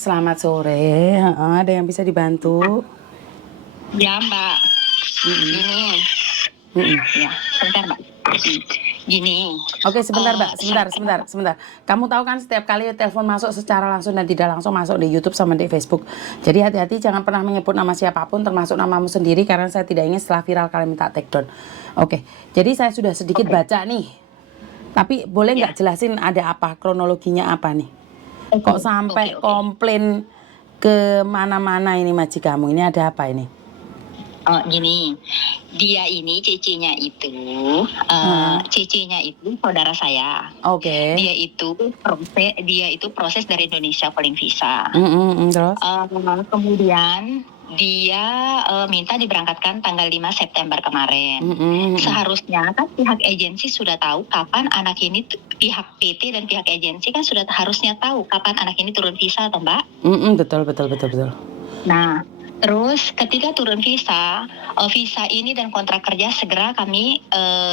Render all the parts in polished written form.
selamat sore. Ada yang bisa dibantu? Ya Mbak, Mm-mm. gini, Mm-mm. ya sebentar Mbak. Gini, Oke, sebentar, Mbak. saya Sebentar. Kamu tahu kan setiap kali telepon masuk secara langsung dan tidak langsung masuk di YouTube sama di Facebook. Jadi hati-hati, jangan pernah menyebut nama siapapun, termasuk namamu sendiri, karena saya tidak ingin setelah viral kalian minta take down. Oke, jadi saya sudah sedikit oke, baca nih. Tapi boleh ya, nggak jelasin ada apa, kronologinya apa nih? oke, Kok oke, sampai oke. komplain ke mana-mana ini majikanmu? Ini ada apa ini? Oh, gini, dia ini Heeh. cecenya itu saudara saya. Oke. Dia itu proses dari Indonesia calling visa. Terus? Kemudian dia minta diberangkatkan tanggal 5 September kemarin. Seharusnya kan pihak agensi sudah tahu kapan anak ini, pihak PT dan pihak agensi kan sudah harusnya tahu kapan anak ini turun visa, atau Mbak? Betul. Nah, terus ketika turun visa ini dan kontrak kerja segera kami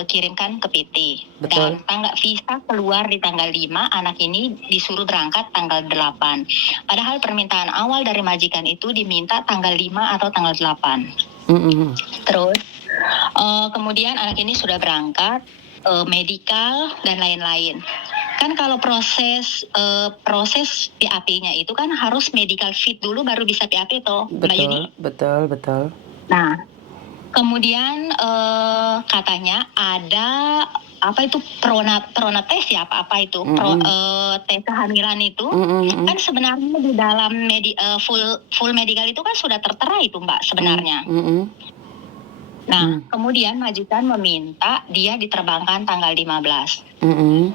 kirimkan ke PT. Betul. Dan tanggal visa keluar di tanggal 5, anak ini disuruh berangkat tanggal 8. Padahal permintaan awal dari majikan itu diminta tanggal 5 atau tanggal 8. Terus kemudian anak ini sudah berangkat, medikal dan lain-lain. Kan kalau proses PAP-nya itu kan harus medical fit dulu baru bisa PAP toh, Mbak Yuni? Betul. Nah, kemudian katanya ada apa itu prona tes ya, apa itu tes kehamilan itu kan sebenarnya di dalam full medical itu kan sudah tertera itu Mbak sebenarnya. Nah, kemudian majikan meminta dia diterbangkan tanggal 15.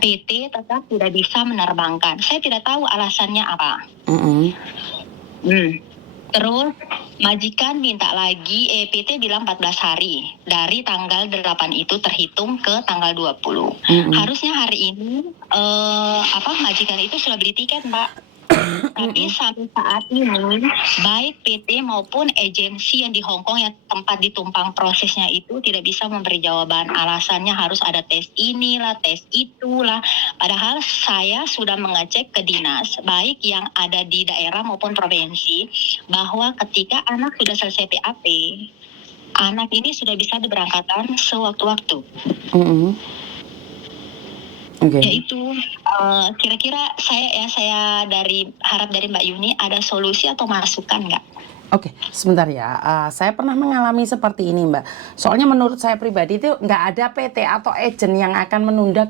PT tetap tidak bisa menerbangkan. Saya tidak tahu alasannya apa. Terus majikan minta lagi, PT bilang 14 hari. Dari tanggal 8 itu terhitung ke tanggal 20. Harusnya hari ini majikan itu sudah beli tiket, Mbak. Tapi sampai saat ini baik PT maupun agensi yang di Hong Kong yang tempat ditumpang prosesnya itu tidak bisa memberi jawaban. Alasannya harus ada tes inilah, tes itulah. Padahal saya sudah mengecek ke dinas baik yang ada di daerah maupun provinsi bahwa ketika anak sudah selesai PAP, anak ini sudah bisa diberangkatkan sewaktu-waktu. Yaitu kira-kira saya harap dari Mbak Yuni ada solusi atau masukan nggak? Oke, sebentar ya. Saya pernah mengalami seperti ini, Mbak. Soalnya menurut saya pribadi itu nggak ada PT atau agent yang akan menunda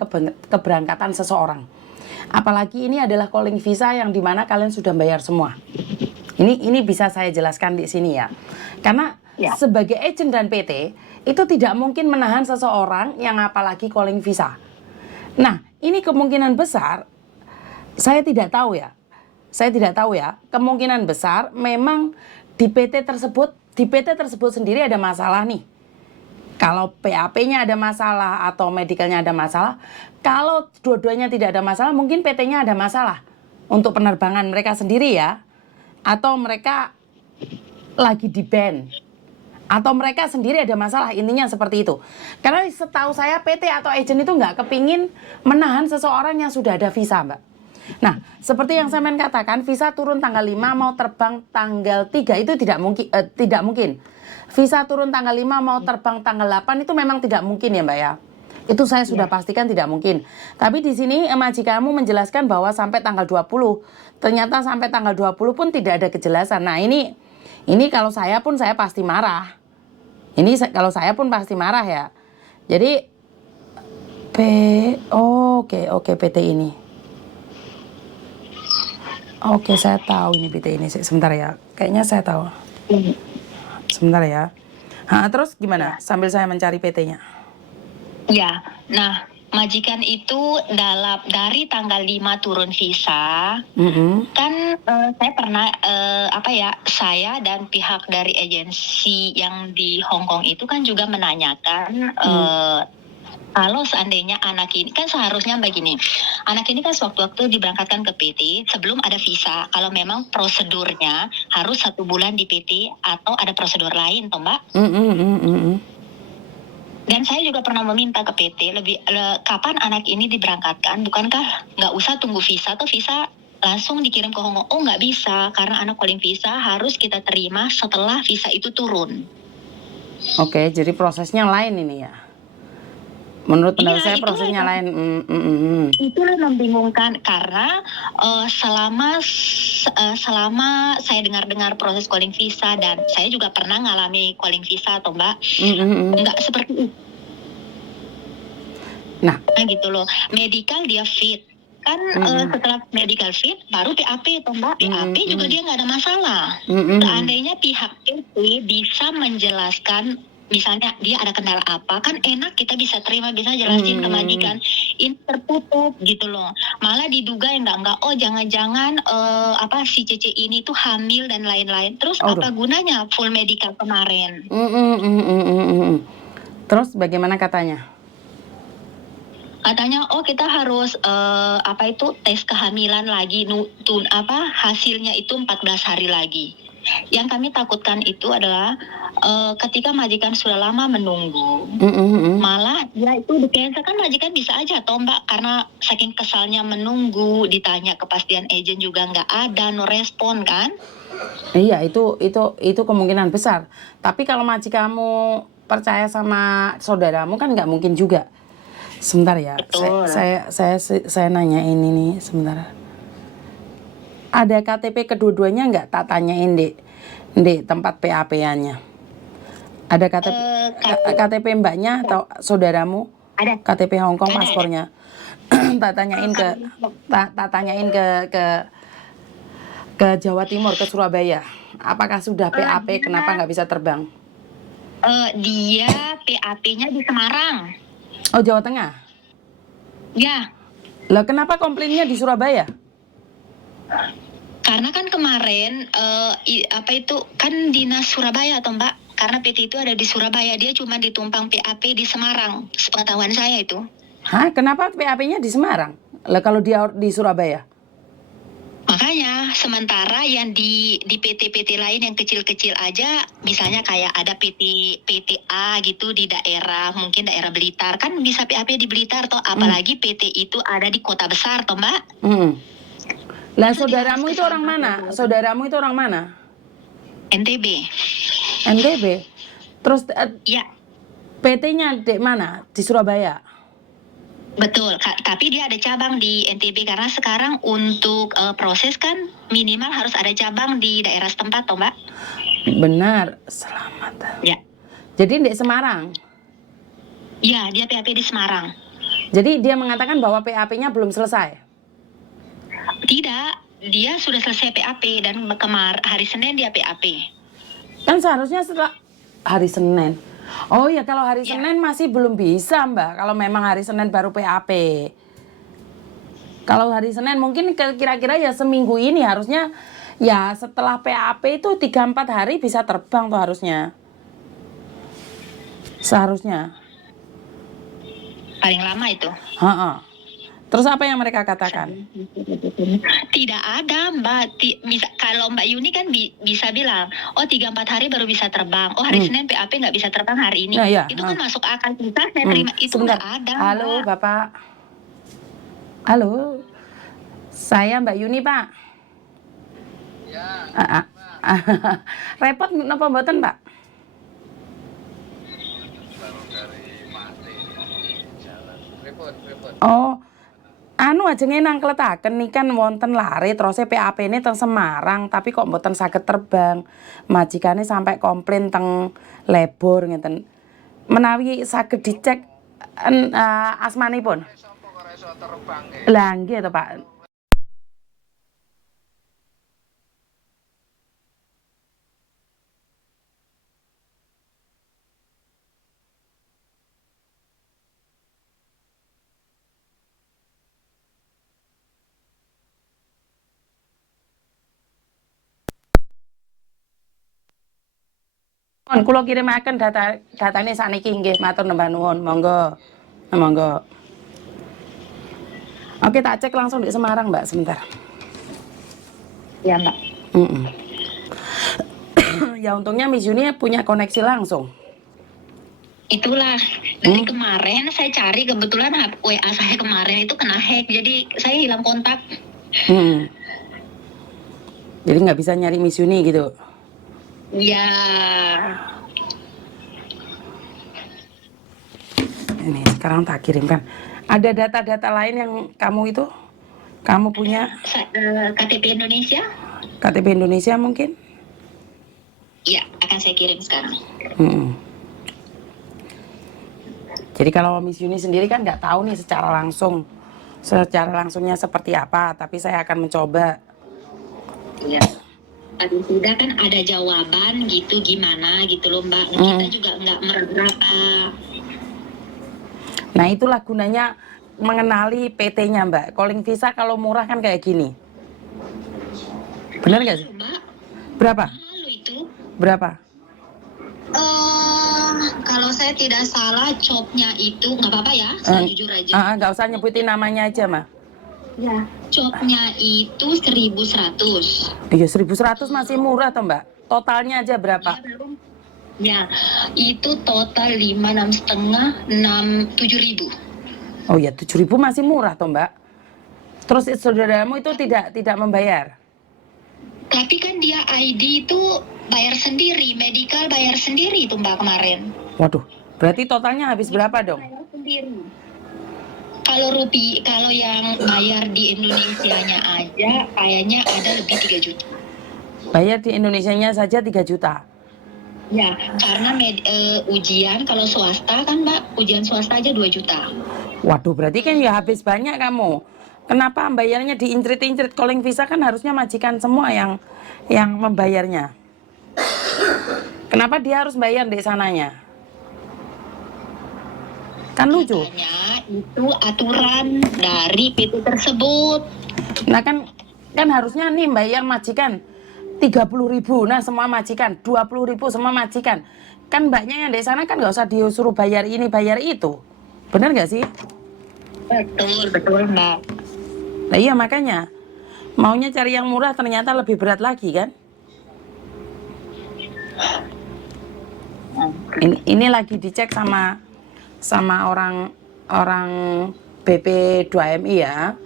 keberangkatan seseorang. Apalagi ini adalah calling visa yang dimana kalian sudah bayar semua. Ini bisa saya jelaskan di sini ya. Karena sebagai agent dan PT itu tidak mungkin menahan seseorang yang apalagi calling visa. Nah, ini kemungkinan besar, saya tidak tahu ya, kemungkinan besar memang di PT tersebut sendiri ada masalah nih. Kalau PAP-nya ada masalah atau medicalnya ada masalah, kalau dua-duanya tidak ada masalah, mungkin PT-nya ada masalah untuk penerbangan mereka sendiri ya, atau mereka lagi di-ban, atau mereka sendiri ada masalah, intinya seperti itu. Karena setahu saya PT atau agent itu nggak kepingin menahan seseorang yang sudah ada visa, Mbak. Nah, seperti yang saya katakan, visa turun tanggal 5 mau terbang tanggal 3 itu tidak mungkin. Visa turun tanggal 5 mau terbang tanggal 8 itu memang tidak mungkin ya, Mbak ya. Itu saya sudah pastikan tidak mungkin. Tapi di sini majikanmu menjelaskan bahwa sampai tanggal 20. Ternyata sampai tanggal 20 pun tidak ada kejelasan. Nah, ini kalau saya pun saya pasti marah. Kalau saya pun pasti marah ya. Jadi oke PT ini. Oke, saya tahu ini PT ini. Sebentar ya. Kayaknya saya tahu. Sebentar ya. Terus gimana? Sambil saya mencari PT-nya. Ya, nah majikan itu dari tanggal 5 turun visa, kan saya pernah saya dan pihak dari agensi yang di Hong Kong itu kan juga menanyakan kalau seandainya anak ini kan seharusnya begini, anak ini kan sewaktu-waktu diberangkatkan ke PT sebelum ada visa. Kalau memang prosedurnya harus 1 bulan di PT atau ada prosedur lain, toh Mbak? Dan saya juga pernah meminta ke PT kapan anak ini diberangkatkan, bukankah nggak usah tunggu visa, atau visa langsung dikirim ke Hong Kong. Oh nggak bisa, karena anak calling visa harus kita terima setelah visa itu turun. Oke, jadi prosesnya lain ini ya. Menurut pendapat Iya, saya prosesnya lain. Itulah membingungkan karena selama saya dengar-dengar proses calling visa, dan saya juga pernah ngalami calling visa atau Mbak, nggak seperti itu. Nah, gitu loh. Medical dia fit. Kan setelah medical fit baru PAP toh Mbak. PAP juga dia nggak ada masalah. Seandainya pihak PT bisa menjelaskan, misalnya dia ada kendala apa, kan enak kita bisa terima, bisa jelasin ke majikan. Ini tertutup gitu loh. Malah diduga enggak, oh jangan-jangan si CC ini tuh hamil dan lain-lain. Terus apa gunanya full medical kemarin? Terus bagaimana katanya? Katanya, oh kita harus tes kehamilan lagi, hasilnya itu 14 hari lagi. Yang kami takutkan itu adalah ketika majikan sudah lama menunggu, malah ya itu di-cancel. Kan majikan bisa aja toh Mbak, karena saking kesalnya menunggu, ditanya kepastian agent juga nggak ada, no respon kan. Iya, itu kemungkinan besar. Tapi kalau majikanmu percaya sama saudaramu kan nggak mungkin juga. Sebentar ya, saya nanyain ini sebentar. Ada KTP kedua-duanya nggak? Tak tanyain di tempat PAP-nya. Ada KTP mbaknya atau saudaramu? Ada. KTP Hong Kong paspornya. tak tanyain ke Jawa Timur, ke Surabaya. Apakah sudah PAP? Kenapa nggak bisa terbang? Dia PAP-nya di Semarang. Oh, Jawa Tengah? Ya. Lah kenapa komplainnya di Surabaya? Karena kan kemarin kan dinas Surabaya toh Mbak. Karena PT itu ada di Surabaya, dia cuma ditumpang PAP di Semarang. Sepengetahuan saya itu. Hah? Kenapa PAP-nya di Semarang? Lah kalau dia di Surabaya? Makanya sementara yang di PT-PT lain yang kecil-kecil aja, misalnya kayak ada PTA gitu di daerah, mungkin daerah Blitar, kan bisa PAP di Blitar toh, apalagi PT itu ada di kota besar toh Mbak. Lah saudaramu itu orang mana? Saudaramu itu orang mana? NTB. NTB? Terus ya. PT-nya di mana? Di Surabaya? Betul, tapi dia ada cabang di NTB karena sekarang untuk proses kan minimal harus ada cabang di daerah setempat toh Mbak. Benar, selamat. Ya. Jadi di Semarang? Iya, dia PAP di Semarang. Jadi dia mengatakan bahwa PAP-nya belum selesai? Tidak, dia sudah selesai PAP dan hari Senin dia PAP. Kan seharusnya setelah hari Senin. Oh ya, kalau hari Senin masih belum bisa Mbak, kalau memang hari Senin baru PAP. Kalau hari Senin mungkin kira-kira ya seminggu ini harusnya, ya setelah PAP itu 3-4 hari bisa terbang tuh harusnya. Seharusnya. Paling lama itu. Terus apa yang mereka katakan? Tidak ada Mbak. Kalau Mbak Yuni kan bisa bilang, oh 3-4 hari baru bisa terbang. Oh hari Senin PAP nggak bisa terbang hari ini. Itu kan masuk akal kita, saya terima. Itu nggak ada. Halo Mbak. Bapak. Halo. Saya Mbak Yuni Pak. Ya. Repot napa mboten Pak? Repot. Oh. Anu ajenge nang kletaken nikan wonten lare terus PAP-ne teng Semarang tapi kok mboten saged terbang. Majikane sampai komplain teng Lebor ngeten. Menawi saged dicek asmanipun. Lah nggih to Pak. Kula kirimaken datane sakniki nggih, matur nembah nuwun. Monggo. Monggo. Oke, tak cek langsung di Semarang, Mbak, sebentar. Ya, Mbak. Ya untungnya Miss Yuni punya koneksi langsung. Itulah, dari kemarin saya cari, kebetulan WA saya kemarin itu kena hack, jadi saya hilang kontak. Jadi nggak bisa nyari Miss Uni gitu. Ya, Ini sekarang tak kirimkan. Ada data-data lain yang kamu punya? KTP Indonesia? KTP Indonesia mungkin? Ya, akan saya kirim sekarang. Hmm. Jadi kalau Miss Uni sendiri kan nggak tahu nih secara langsungnya seperti apa, tapi saya akan mencoba. Iya. Paling tidak kan ada jawaban gitu gimana gitu loh Mbak. Kita juga nggak meraba. Nah itulah gunanya mengenali PT-nya Mbak. Calling visa kalau murah kan kayak gini. Benar nggak sih? Mbak, Berapa? mahal itu. Berapa? Kalau saya tidak salah chopnya itu nggak apa-apa ya, saya jujur aja. Nggak usah nyebutin namanya aja mah. Ya, chopnya itu 1.100. Iya 1.100 masih murah toh Mbak. Totalnya aja berapa? Ya, itu total 5, 6,5, 6, 7.000. Oh ya 7.000 masih murah toh Mbak. Terus saudaramu itu tidak membayar? Tapi kan dia ID itu bayar sendiri, medical bayar sendiri itu Mbak kemarin. Waduh, berarti totalnya habis berapa dong? Bayar sendiri. Kalau yang bayar di Indonesianya aja kayaknya ada lebih 3 juta. Bayar di Indonesianya saja 3 juta. Ya, karena ujian kalau swasta kan Mbak, ujian swasta aja 2 juta. Waduh, berarti kan ya habis banyak kamu. Kenapa bayarnya diincrit-incrit? Calling visa kan harusnya majikan semua yang membayarnya. Kenapa dia harus bayar di sananya? Kan lucu. Katanya itu aturan dari PT tersebut. Nah kan harusnya nih bayar majikan 30.000. Nah semua majikan 20.000 semua majikan. Kan mbaknya yang di sana kan nggak usah disuruh bayar ini bayar itu. Bener nggak sih? Betul Mbak. Nah iya makanya maunya cari yang murah ternyata lebih berat lagi kan? Ini lagi dicek sama orang BP 2MI ya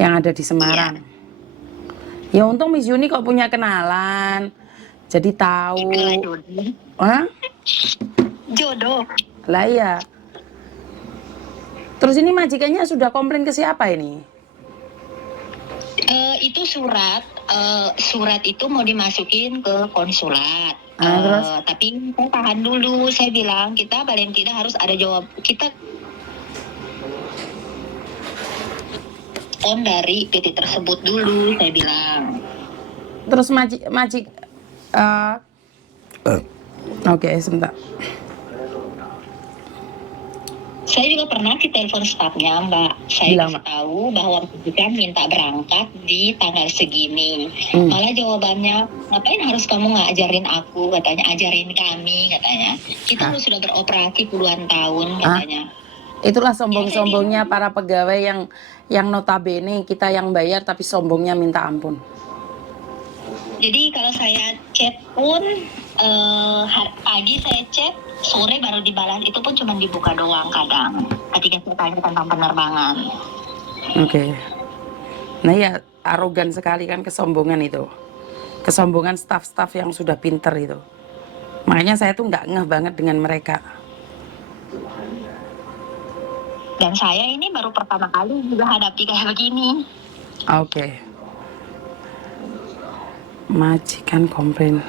yang ada di Semarang. Ya untung Miss Yuni kok punya kenalan, jadi tahu. Hah? Jodoh. Lah ya. Terus ini majikannya sudah komplain ke siapa ini? Itu surat itu mau dimasukin ke konsulat. Terus? Tapi saya tahan dulu. Saya bilang kita paling tidak harus ada jawab. Kita dari PT tersebut dulu. Saya bilang. Terus Oke, sebentar. Saya juga pernah ditelepon stafnya Mbak. Saya kasih tahu bahwa majikan minta berangkat di tanggal segini. Malah jawabannya, ngapain harus kamu ngajarin aku? Katanya, ajarin kami katanya. Kita sudah beroperasi puluhan tahun katanya. Itulah sombong-sombongnya para pegawai yang notabene kita yang bayar tapi sombongnya minta ampun. Jadi kalau saya chat pun pagi saya chat, sore baru dibalas. Itu pun cuma dibuka doang kadang. Ketika saya tanya tentang penerbangan. Oke. Nah ya arogan sekali kan kesombongan itu. Kesombongan staf-staf yang sudah pinter itu. Makanya saya tuh nggak ngeh banget dengan mereka. Dan saya ini baru pertama kali juga hadapi kayak begini. Oke. Majikan komplain.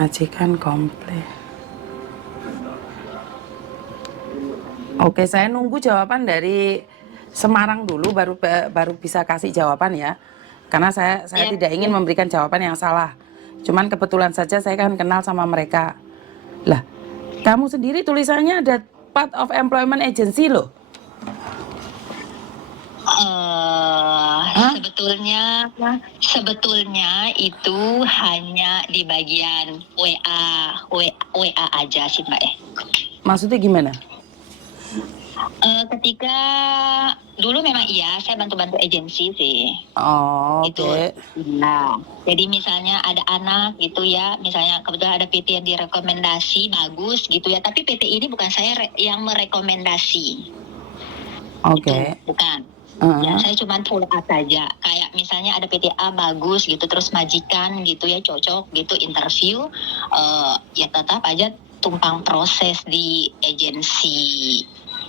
Majikan komplain. Oke, saya nunggu jawaban dari Semarang dulu baru bisa kasih jawaban ya. Karena saya tidak ingin memberikan jawaban yang salah. Cuman kebetulan saja saya kan kenal sama mereka. Lah, kamu sendiri tulisannya ada part of employment agency loh. Sebetulnya itu hanya di bagian WA aja sih Mbak. Maksudnya gimana? Ketika dulu memang iya saya bantu agensi sih. Oh, oke. Okay. Nah, jadi misalnya ada anak gitu ya, misalnya kebetulan ada PT yang direkomendasi bagus gitu ya, tapi PT ini bukan saya yang merekomendasi. Oke. Bukan. Ya, saya cuma follow up saja. Kayak misalnya ada PTA bagus gitu, terus majikan gitu ya cocok gitu interview, ya tetap aja tumpang proses di agensi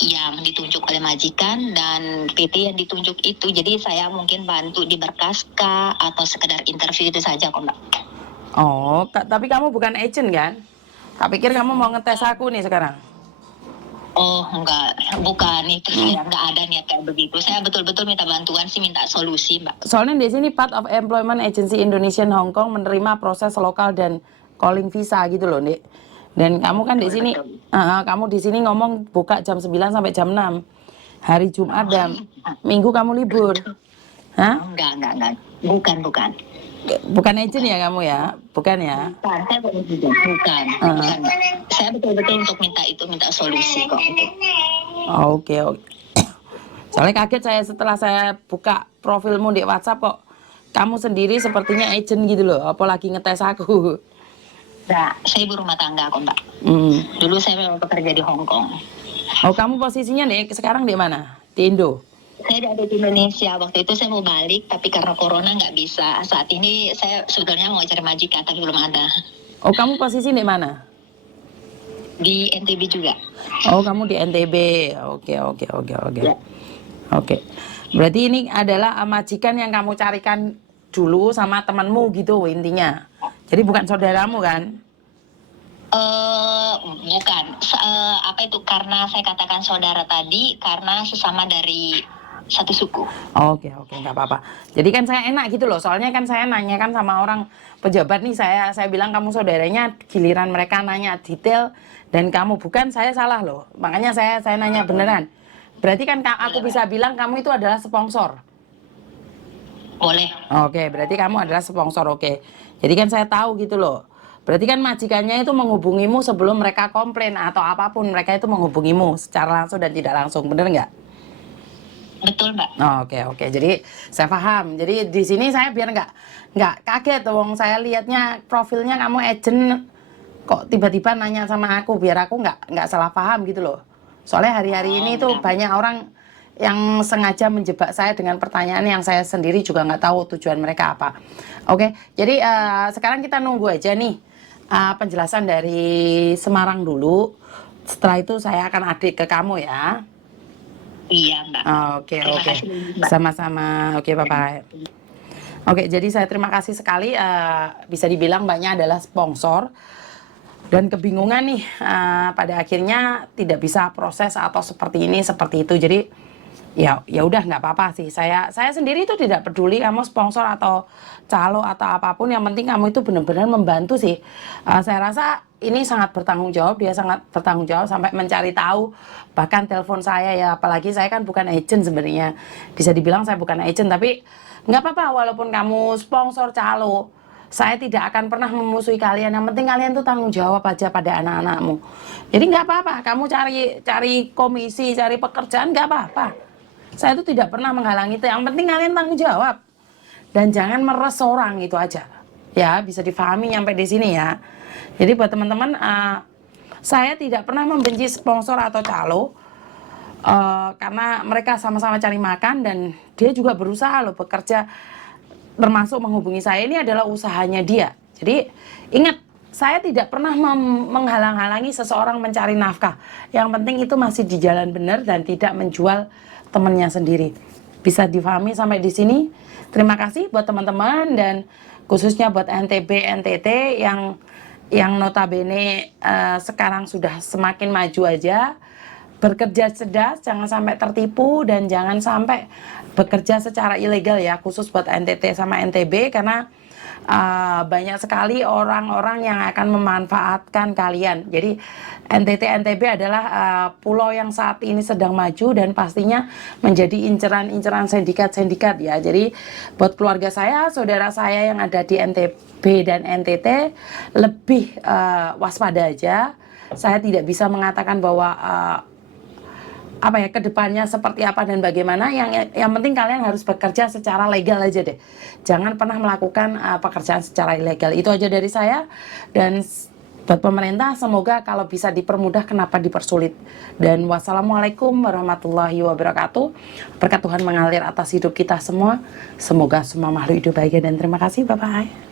yang ditunjuk oleh majikan dan PT yang ditunjuk itu. Jadi saya mungkin bantu di berkas kah atau sekedar interview itu saja kok Mbak. Oh, tapi kamu bukan agent kan? Tak pikir kamu mau ngetes aku nih sekarang. Oh enggak, bukan itu saya nggak ada niat kayak begitu. Saya betul-betul minta bantuan sih, minta solusi Mbak. Soalnya di sini part of employment agency Indonesian Hong Kong menerima proses lokal dan calling visa gitu loh, Dek. Dan kamu kan di sini, kamu di sini ngomong buka jam 9 sampai jam 6. Hari Jumat dan Minggu kamu libur. Hah? Enggak. Bukan. Bukan agent ya kamu ya? Bukan ya? Bukan, saya bukan. Saya betul-betul untuk minta solusi kok. Oke. Soalnya kaget saya setelah saya buka profilmu di WhatsApp kok kamu sendiri sepertinya agent gitu loh, apalagi ngetes aku. Nah, saya ibu rumah tangga kok Mbak. Dulu saya memang bekerja di Hong Kong. Oh, kamu posisinya sekarang di mana? Di Indo? Saya ada di Indonesia. Waktu itu saya mau balik, tapi karena corona nggak bisa. Saat ini saya sebetulnya mau cari majikan, tapi belum ada. Oh, kamu posisi di mana? Di NTB juga. Oh, kamu di NTB. Oke. Ya. Oke. Berarti ini adalah majikan yang kamu carikan dulu sama temanmu gitu intinya. Jadi bukan saudaramu kan? Bukan. Apa itu? Karena saya katakan saudara tadi, karena sesama dari satu suku. Oke, nggak apa-apa. Jadi kan saya enak gitu loh, soalnya kan saya nanya kan sama orang pejabat nih, saya bilang kamu saudaranya, giliran mereka nanya detail dan kamu bukan, saya salah loh. Makanya saya nanya beneran. Berarti kan aku bisa bilang kamu itu adalah sponsor. Boleh. Oke, berarti kamu adalah sponsor, oke. Jadi kan saya tahu gitu loh. Berarti kan majikannya itu menghubungimu sebelum mereka komplain atau apapun, mereka itu menghubungimu secara langsung dan tidak langsung, bener nggak? Betul Mbak. Oke. Jadi saya paham. Jadi di sini saya biar nggak kaget, wong saya lihatnya profilnya kamu agent, kok tiba-tiba nanya sama aku, biar aku nggak salah paham gitu loh. Soalnya hari-hari ini tuh banyak orang yang sengaja menjebak saya dengan pertanyaan yang saya sendiri juga nggak tahu tujuan mereka apa. Oke, jadi sekarang kita nunggu aja nih penjelasan dari Semarang dulu. Setelah itu saya akan update ke kamu ya. Iya Mbak. Oke. kasih, Mbak. Sama-sama. Oke, bye-bye. Oke, jadi saya terima kasih sekali. Bisa dibilang Mbaknya adalah sponsor dan kebingungan nih. Pada akhirnya tidak bisa proses atau seperti ini, seperti itu. Jadi ya udah nggak apa-apa sih. Saya sendiri itu tidak peduli kamu sponsor atau calo atau apapun. Yang penting kamu itu benar-benar membantu sih. Saya rasa ini sangat bertanggung jawab, dia sangat bertanggung jawab sampai mencari tahu, bahkan telepon saya ya, apalagi saya kan bukan agent sebenarnya, bisa dibilang saya bukan agent, tapi nggak apa-apa walaupun kamu sponsor calo, saya tidak akan pernah memusuhi kalian, yang penting kalian tuh tanggung jawab aja pada anak-anakmu. Jadi nggak apa-apa, kamu cari komisi, cari pekerjaan nggak apa-apa, saya tuh tidak pernah menghalangi itu, yang penting kalian tanggung jawab dan jangan meres orang, itu aja ya, bisa difahami sampai di sini ya. Jadi buat teman-teman, saya tidak pernah membenci sponsor atau calo, karena mereka sama-sama cari makan dan dia juga berusaha loh bekerja, termasuk menghubungi saya, ini adalah usahanya dia. Jadi ingat, saya tidak pernah menghalang-halangi seseorang mencari nafkah. Yang penting itu masih di jalan benar dan tidak menjual temannya sendiri. Bisa difahami sampai di sini? Terima kasih buat teman-teman dan khususnya buat NTB, NTT yang notabene sekarang sudah semakin maju aja. Bekerja cerdas, jangan sampai tertipu dan jangan sampai bekerja secara ilegal ya, khusus buat NTT sama NTB, karena banyak sekali orang-orang yang akan memanfaatkan kalian. Jadi NTT NTB adalah pulau yang saat ini sedang maju dan pastinya menjadi inceran-inceran sindikat-sindikat ya. Jadi buat keluarga saya, saudara saya yang ada di NTB dan NTT, lebih waspada aja. Saya tidak bisa mengatakan bahwa kedepannya seperti apa dan bagaimana, yang penting kalian harus bekerja secara legal aja deh, jangan pernah melakukan pekerjaan secara ilegal. Itu aja dari saya, dan Buat pemerintah semoga kalau bisa dipermudah kenapa dipersulit. Dan wassalamualaikum warahmatullahi wabarakatuh. Berkat Tuhan mengalir atas hidup kita semua. Semoga semua makhluk hidup bahagia dan terima kasih. Bye bye.